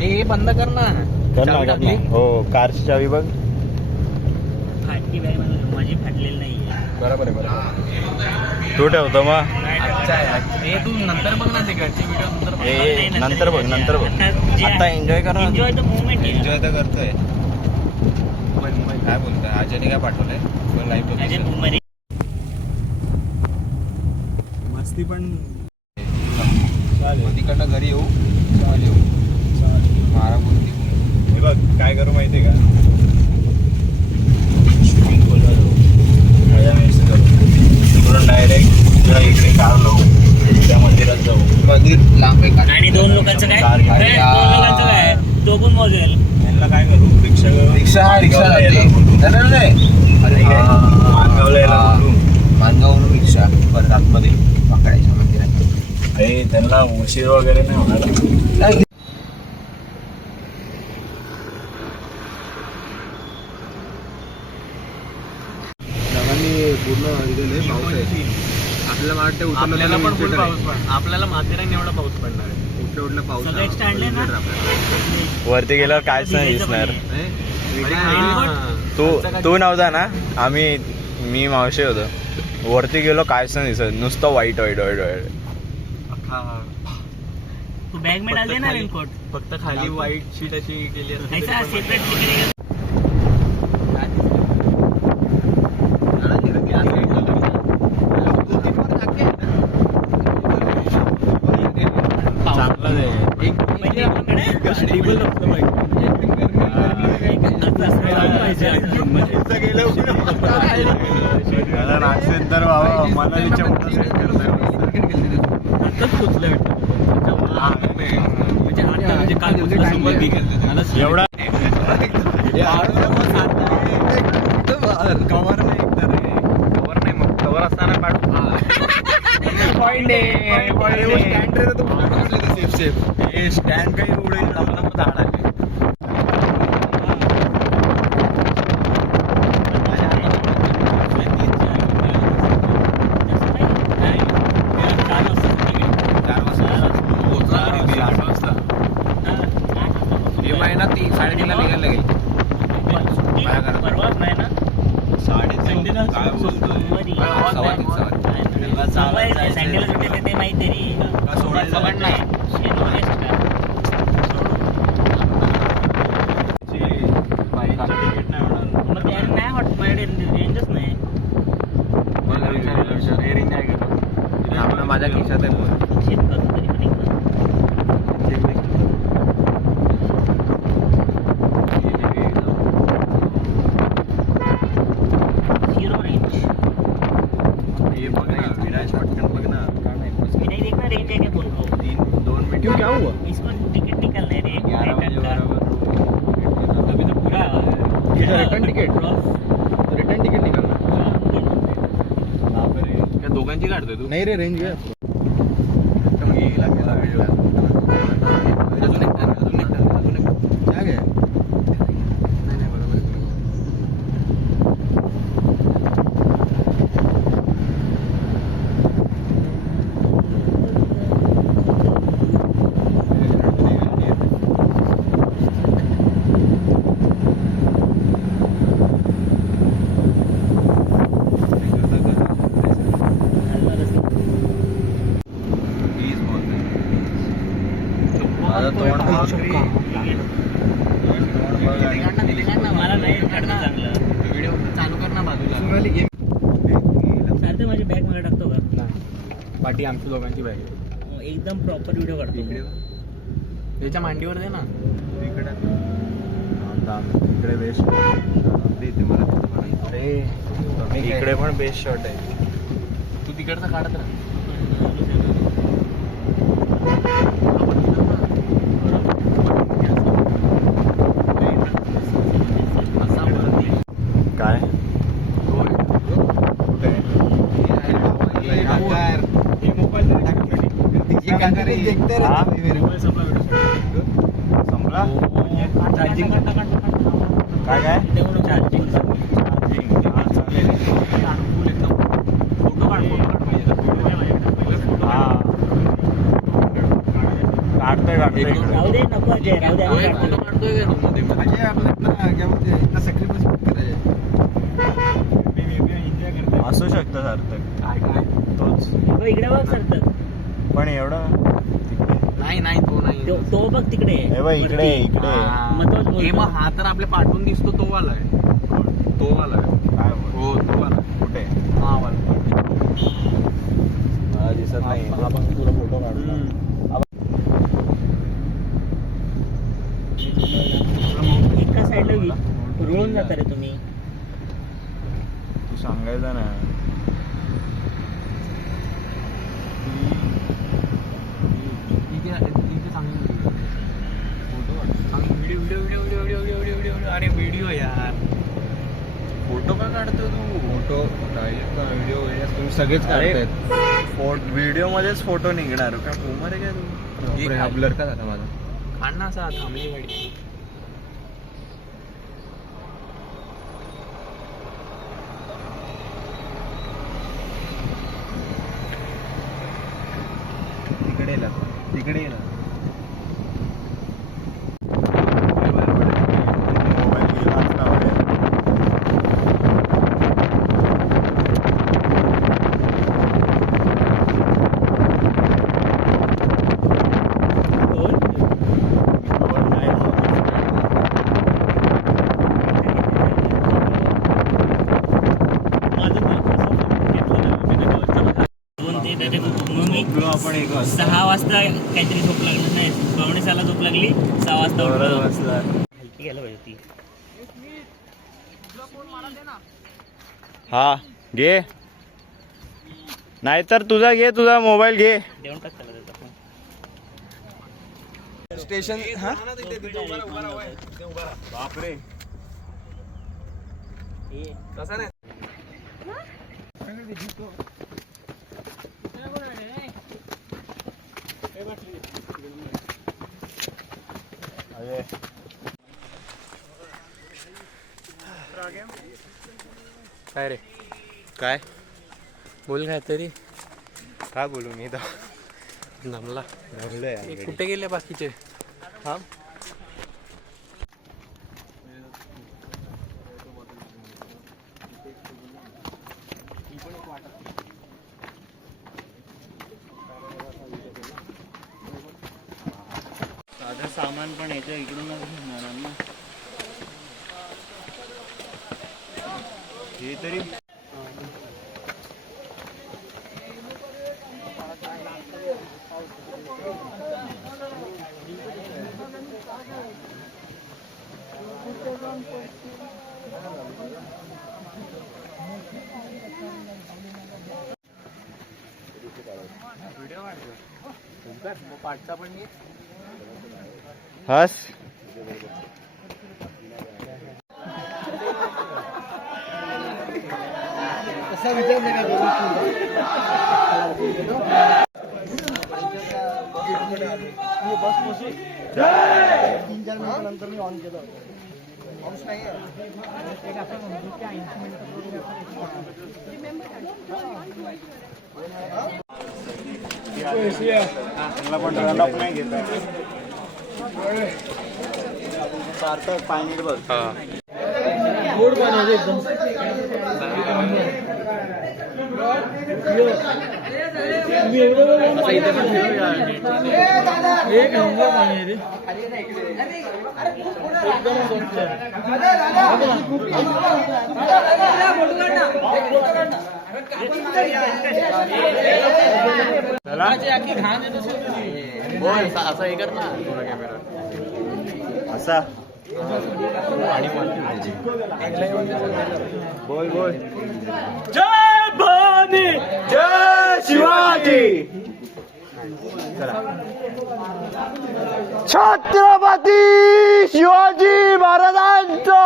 हे बंद कर ना. हो कारची चावी बघ. फाटकी बॅग माझी फाटलेली नाही. बरोबर आहे बरोबर. तू ठेवतो मग. अच्छा हे तू नंतर बघ ना तिकडची व्हिडिओ नंतर बघ. नंतर बघ. आता एन्जॉय कर. Enjoy the moment. एन्जॉय तर करतोय. काय बोलतोय अजयने काय पाठवलंय लाईव्ह मस्ती पण चालेल. तिकडनं घरी येऊ. चालेल मारा बोलती. हे बघ काय करू माहितीये का. स्विमिंग पूलवर जाऊ. मजा मस्ती करू. तिकडून डायरेक्ट इकडे कार लावू. त्या मंदिरात जाऊ. मंदिर लांब आहे. आणि दोन लोकांचं काय. दोन लोकांचं काय तो पण मोजेल. यांना काय करू. रिक्षा मानगावला यायला मानगाववरून रिक्षा परत आतमध्ये पकडायच्या मंदिरात. त्यांना उशीर वगैरे नाही होणार. पूर्ण पाऊस आहे. आपल्याला वाटतं आपल्याला माथेरान एवढा पाऊस पडणार आहे. उठला पाऊस वरती गेल्यावर कायच नाही दिसणार. तू नव्हता ना. मी मावशी होतो. वरती गेलो कायच नाही दिसत. नुसतं वाईट वाईट वाईट वाईट. तू बॅग में डाल दे ना रेनकोट. फक्त खाली व्हाईट शीट अशी केली असते. सेपरेट तर बाबा मनालीच्या एवढा कवर नाही मग कवर असताना काढू. स्टँड काही उडेल आपलं झाड आहे. माझ्या खिशात आहे. क्यों क्या हुआ. इसको टिकट निकलना है रे. 11 बजे अभी तो पूरा रिटर्न टिकट निकालना. क्या दोघांची काढतोय तू. नाही रे रेंज घे. मला नाही चांगलं व्हिडिओ चालू कर ना बाजूला. चालते माझी बॅग मध्ये टाकतो का. पाठी आमच्या दोघांची बॅग एकदम प्रॉपर व्हिडिओ काढतो. त्याच्या मांडीवर दे ना. इकडे बेस्ट. अरे इकडे पण बेस्ट शॉट आहे. तू तिकडचा काढत राहा. काय संपला. चार्जिंग काय काय चार्जिंग फोटो काढ. हा काढतोय इकडे. राहू दे नको अजय, राहू दे आम्ही फोटो काढतो. काढतोय का रूम मध्ये असू शकतं सार्थक काय काय तोच, हो, इकडे बघ सार्थक. पण एवढं तिकडे. नाही नाही तो नाही तो बघ तिकडे हे बघ इकडे इकडे. हा. मग तोच बोलतो. हे मग हा तर आपल्या पाठवून दिसतो तो वाला आहे. तो वाला आहे. काय बोल हो तो वाला आहे. कुठे हा वाला मला दिसत नाही. तुला फोटो काढतो. एका साईडला रुळून जाता रे तुम्ही. तू सांगायचं ना. इथे चांगली फोटो चांगली video video video video video video video अरे व्हिडिओ यार. फोटो का काढतो तू? फोटो व्हिडिओ सगळेच अरे, काढतायत. व्हिडिओ मध्येच फोटो निघणार का? बूमर आहे काय तू? ब्लर का झाला माझा? काढ ना असा थांबली गाडी. तिकडे ये ना. मग मी आपण एक 6 वाजता काहीतरी झोप लागली नाही, 5:45 झोप लागली, 6 वाजता उठलो. हलकी घ्यायला पाहिजे ती. हा घे, नाहीतर तुझा घे, तुझा मोबाईल घे. देऊन टाक त्याला त्याचा फोन. स्टेशन. बापरे कसा नाही काय रे काय बोल काय तरी काय बोलू मी तर जमला. भरलंय. कुठे गेले बाकीचे? हा साधं सामान पण याच्या इकडूनच घेणार ना. हे तरी पाठचा पण घे. हस. नंतर मी ऑन केलं. सार्थक पाणी बघ. गोड पाणी एकदम. तुम्ही एवढं एक नंबर पाणी आहे रे. बोल असं हे कर ना थोडा कॅमेरा असा बोल बोल. जय भवानी, जय शिवाजी. छत्रपती शिवाजी महाराजांचा.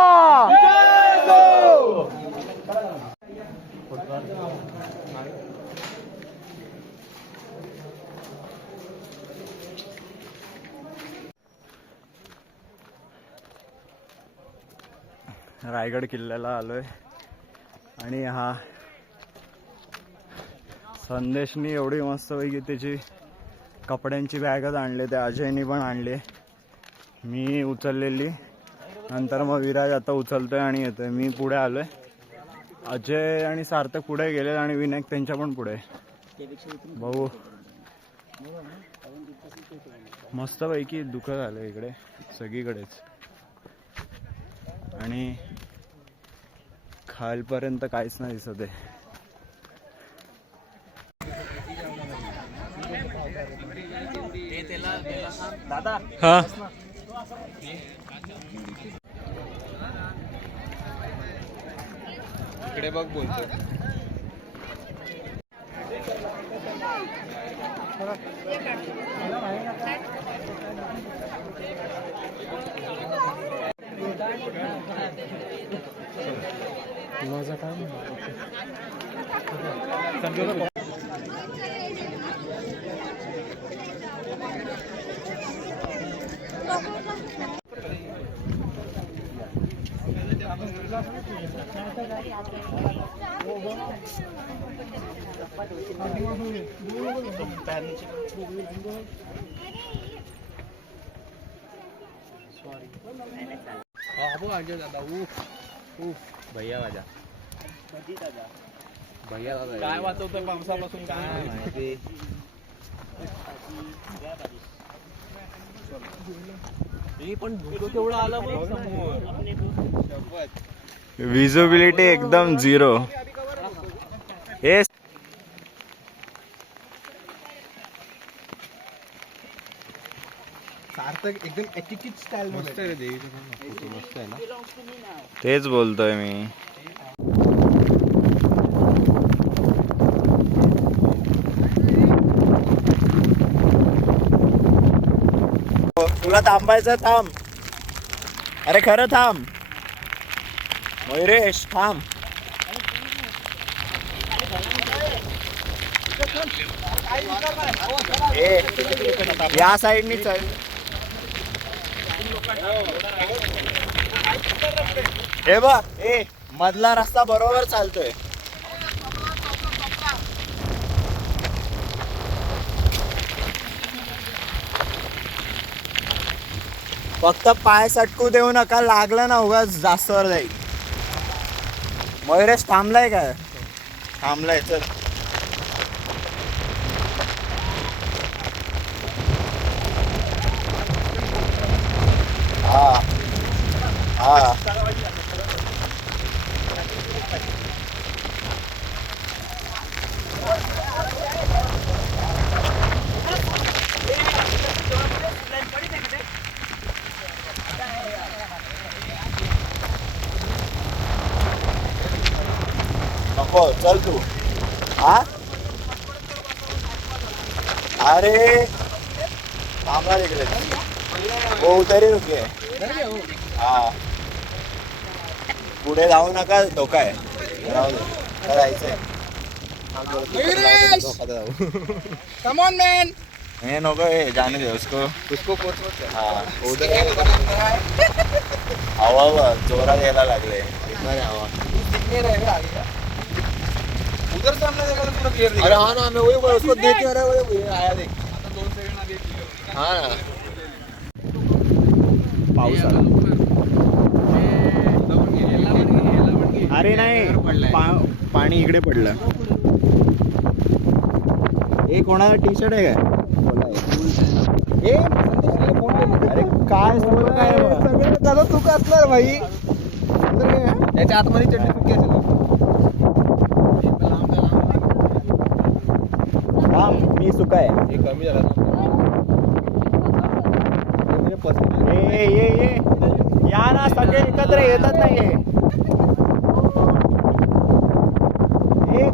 रायगड किल्ल्याला आलोय आणि हा संदेशनी एवढी मस्तपैकी त्याची कपड्यांची बॅगच आणले, ते अजयनी पण आणले, मी उचललेली. नंतर मग विराज आता उचलतोय आणि येतोय. मी पुढे आलोय, अजय आणि सार्थक पुढे गेले आणि विनायक त्यांच्या पण पुढे. भाऊ मस्तपैकी दुःख झालं इकडे सगळीकडेच, आणि खालपर्यंत काहीच नाही दिसत आहे. दादा हा इकडे बघ बोलतो. माझा काय भैया माझा भैया काय वाचवतोय पावसापासून काय माहिती. पण धुकं केवढं आलं बघ समोर. विजिबिलिटी एकदम 0. हे सार्थक एकदम ॲटिट्यूड स्टाईल मस्त आहे रे. फोटो मस्त आहे ना. तेच बोलतोय मी. तुला थांबायचं थांब. अरे खरं थांब मयुरेश, थांब. या साईडनी चल. हे बघ, ए मधला रस्ता बरोबर चालतोय. फक्त पाय सटकू देऊ नका, लागलं ना उगाच जास्त वर जाईल. मयुरेश थांबलाय काय? थांबलाय, चल. हा हा नको, चल तू. हा अरे थांबला तिकडे. हो उतरी रुके. हा पुढे जाऊ नका, धोका आहे. राहू दे, करायचंय. Come on man. हे नको, हे जाने दे उसको. हाँ उधर हवा जोरात यायला लागले. हवा उधर से हमने देखा तो पूरा क्लियर दिख अरे हाँ ना, मैं वही बोला उसको देख के अरे वही आया देख. आता 2 सेकंड आधी एक हाँ ना पाऊस आला. अरे नाही पाणी इकडे पडलं. हे कोणाला टी शर्ट आहे काय? अरे काय सगळं काय त्याला चूक असणार भाई. त्याच्या आतमध्ये चटणी सुकी असेल. हा मी सुका आहे. हे कमी झालं ये या ना, सगळे एकत्र येतात नाही.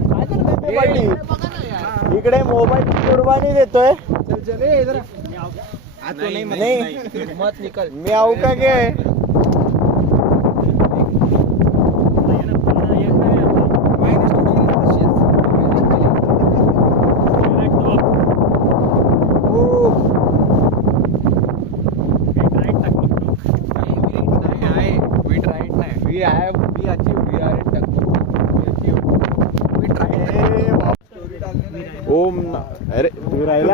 काय करतोय पाटील? इकडे मोबाईल कुर्बानी देतोय. नाही मत निकल. मी आऊ का गे? ओम अरे तू राहिला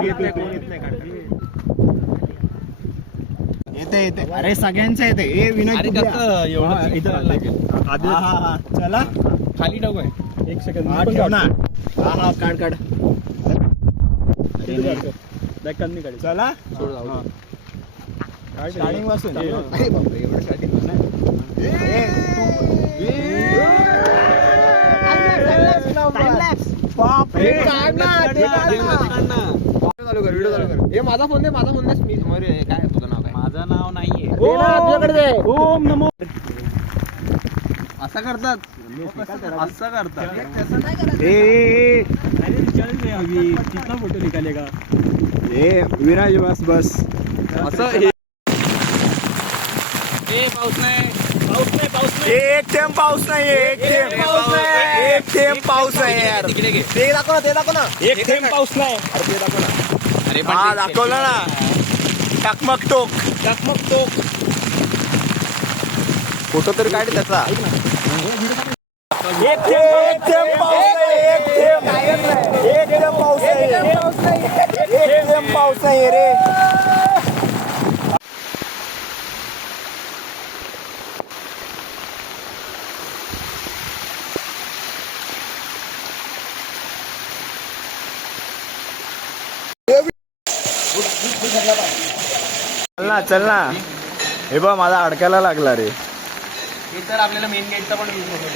येते अरे सगळ्यांचं येते ए विनय चला खाली टाकू आहे 1 सेकंद ठेव ना हा काढ चला स्टार्टिंग पासून व्हिडिओ माझा फोन दे काय तुझं नाव काय माझं नाव नाहीये तुझ्याकडे दे ओम नमो असं करतात ए कितना फोटो निकालेगा ए विराज बस असं पाऊस नाही एक थेंब पाऊस नाही एक थेंब पाऊस नाही यार ते दाखव ना एक थेंब पाऊस नाही अरे ते दाखव ना अरे हा दाखवलं ना टकमक टोक फोटो तरी काढ त्याचा एक थेंब पाऊस नाही एक थेंब पाऊस नाही रे चल ना हे बघ माझा अडकायला लागला रे हे तर आपल्याला मेन गेटचा पण यूज होतो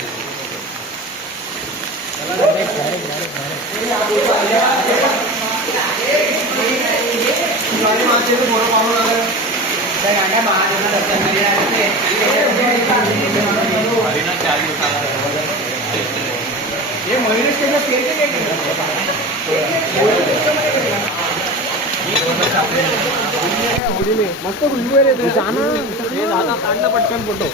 मस्त खुशबू आहे रे तू जाना काढलं पटकन फोटो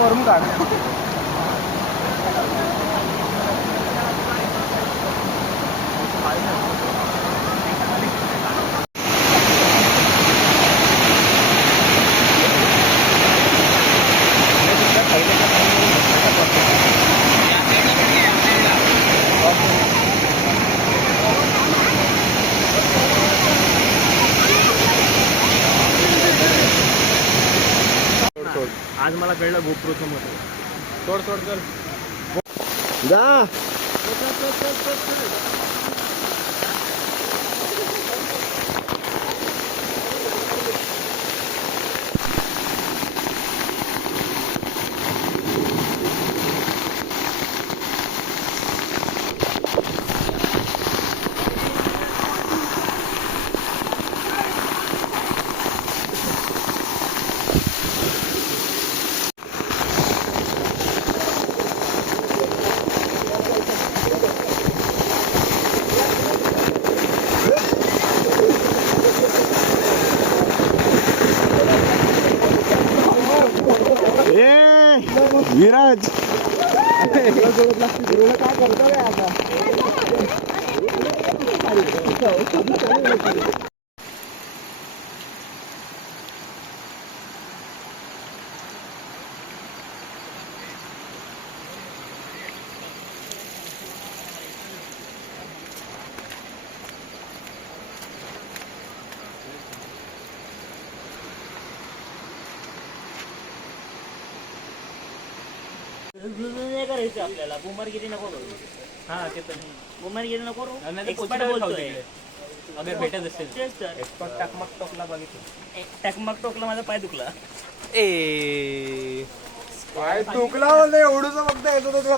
वरून काढ आज मला कळलं गोप्रोचं महत्व सोड जा विराज काय करतोय आता नाही करायचं आपल्याला बुमारगिरी नको करू. हा ते तर बुमारगिरी नको करू. नाही तर Expert पोचल्यावर बोलतोय. खाऊ अगर भेटत असेल तेच तर. एक्सपर्ट टाकमक टोकला बघितलं टकमक टोकला माझा पाय दुखला. काय तुकला बोलते एवढूच फक्त येतो तुला